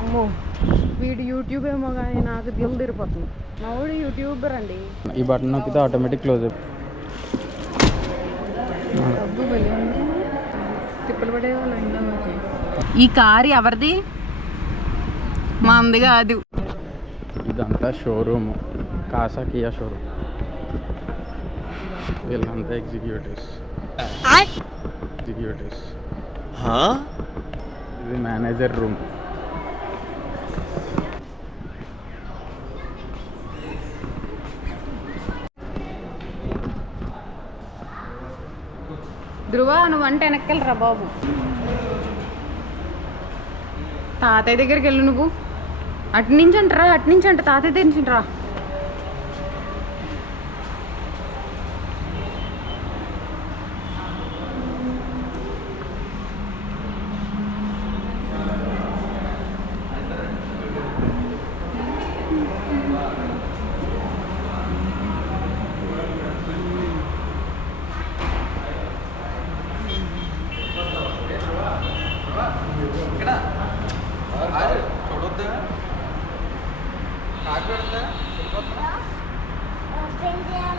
అమ్మో వీడు యూట్యూబ్ ఏమో కానీ నాకు దిల్ తిరిపోతుంది. మా వాడు యూట్యూబర్ అండి. ఈ బటన్ నొక్కితే ఆటోమేటిక్ క్లోజ్ అయిపోతుంది. డబ్బు తిప్పలు పడే వాళ్ళు. ఈ కారు ఎవరిది? మా అంది కాదు. ఇదంతా షోరూమ్, కాసా కియా షోరూమ్. వీళ్ళంతా ఎగ్జిక్యూటివ్స్. ఇది మేనేజర్ రూమ్. ధ్రువ నువ్వు అంటే వెనక్కెళ్ళరా బాబు. తాతయ్య దగ్గరికి వెళ్ళు నువ్వు. అటు నుంచి అంటరా, అటు నుంచి అంట తాతయ్య దగ్గర నుంచి రా.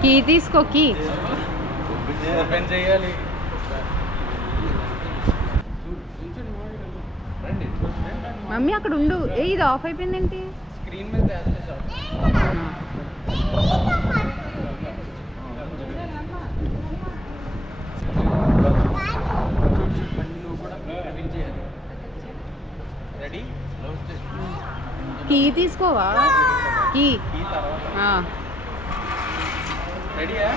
కీ తీసుకో. కీ ఓపెన్ చేయాలి. మమ్మీ అక్కడ ఉండు. ఇది ఆఫ్ అయిపోయింది ఏంటి? స్క్రీన్ మీద కీ తీసుకోవా? కీ రెడీయా?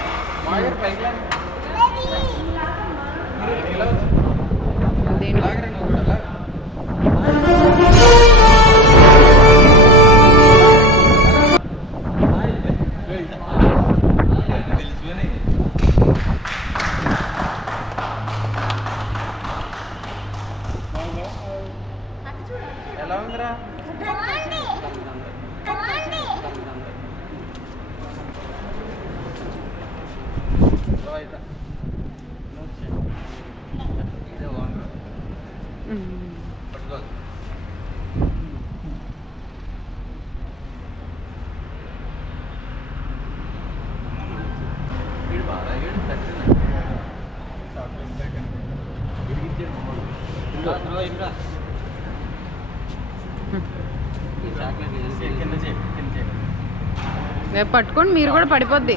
ఎలా ఉందిరా? పట్టుకోండి మీరు కూడా పడిపోద్ది.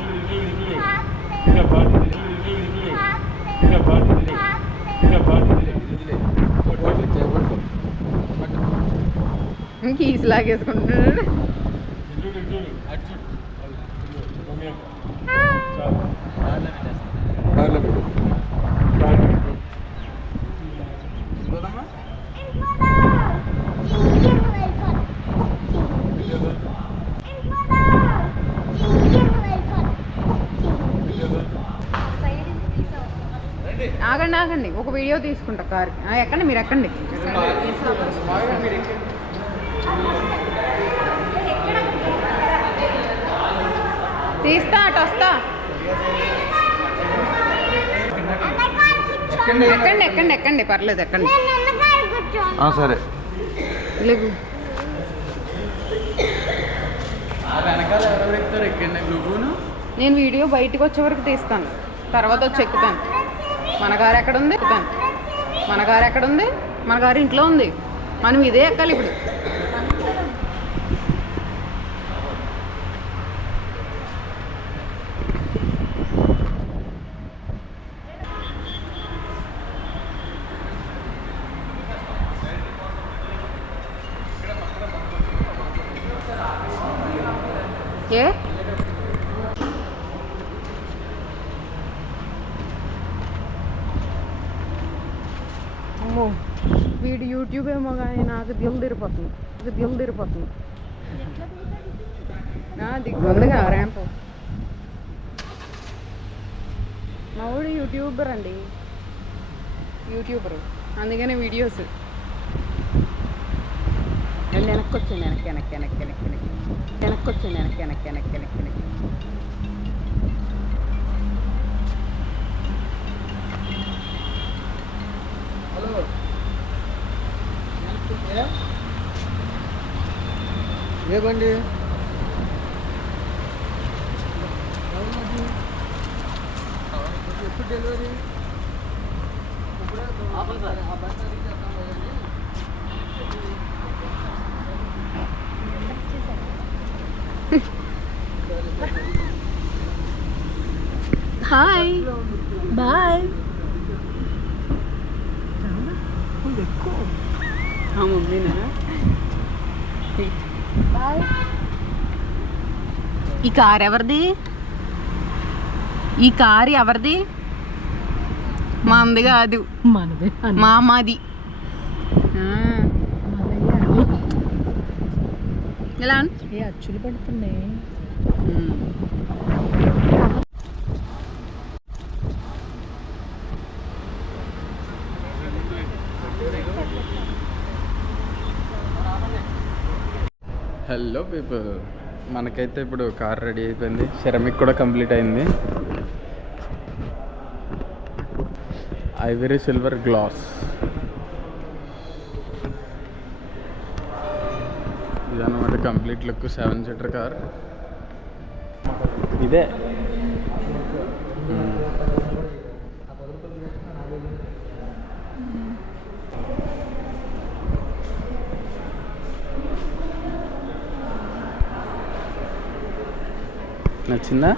కీస్ లాగేసుకుంటున్నాడు. ఆగండి ఆగండి, ఒక వీడియో తీసుకుంటా కార్. ఎక్కండి మీరు, ఎక్కండి. తీస్తా, అటు వస్తా. ఎక్కండి ఎక్కండి ఎక్కండి, పర్లేదు ఎక్కండి. సరే లేవు. నేను వీడియో బయటకు వచ్చే వరకు తీస్తాను, తర్వాత వచ్చి ఎక్కుతాను. మన కారు ఎక్కడుంది? మన కారు ఎక్కడుంది? మన కారు ఇంట్లో ఉంది. మనం ఇదే ఎక్కాలి ఇప్పుడు. ఏ అమ్మో వీడు యూట్యూబ్ ఏమో కానీ నాకు దిల్ తిరిపోతుంది. దిగ్గుందిగా ర్యాంప్. మా వాడు యూట్యూబర్ అండి, యూట్యూబరు, అందుకనే వీడియోస్. వెనక్కి వచ్చింది, వెనక్కి వచ్చింది. ఏ బండి ఎప్పుడు డెలివరీ హాయ్ బాయ్. మమ్మీనా ఈ కార్ ఎవరిది? ఈ కార్ ఎవరిది? మాది కాదు, మనదే. మా అమ్మది. ఎలా ఏ అచ్చులు పడుతున్నాయి. హలో పీపుల్, మనకైతే ఇప్పుడు కార్ రెడీ అయిపోయింది. సెరమిక్ కూడా కంప్లీట్ అయింది. Ivory silver glass. ఇదన్నమాట కంప్లీట్ లుక్. 7 సీటర్ కార్ ఇదే. నచ్చిందా?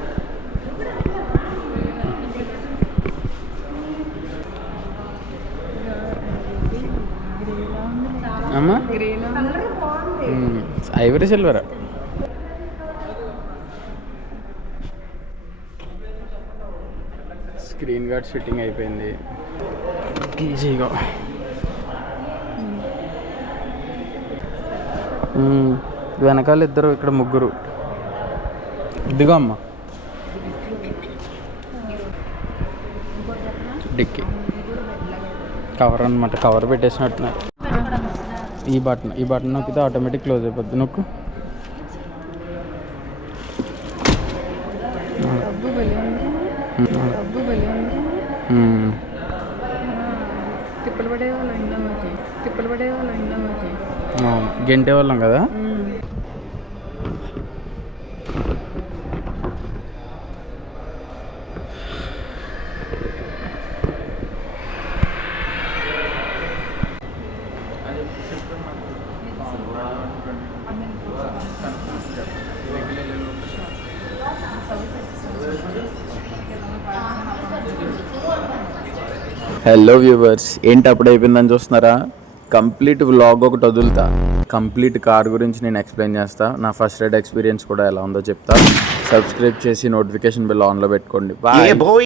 అమ్మా Ivory silver. Screen guard fitting అయిపోయింది ఈజీగా. వెనకాల ఇద్దరు, ఇక్కడ ముగ్గురు. ఇదిగో అమ్మ డిక్కీ కవర్ అనమాట. కవర్ పెట్టేసినట్టున్నారు. ఈ బటన్ నొక్కితే ఆటోమేటిక్ క్లోజ్ అయిపోద్ది. నొక్కు. గంటే వాళ్ళం కదా. హలో వ్యూవర్స్, ఏంటి అప్పుడు అయిపోయిందని చూస్తున్నారా? కంప్లీట్ వ్లాగ్ ఒకటి వదులుతా. కంప్లీట్ కార్ గురించి నేను ఎక్స్ప్లెయిన్ చేస్తా. నా ఫస్ట్ రైడ్ ఎక్స్పీరియన్స్ కూడా ఎలా ఉందో చెప్తా. సబ్స్క్రైబ్ చేసి నోటిఫికేషన్ బెల్ ఆన్లో పెట్టుకోండి. బాయ్.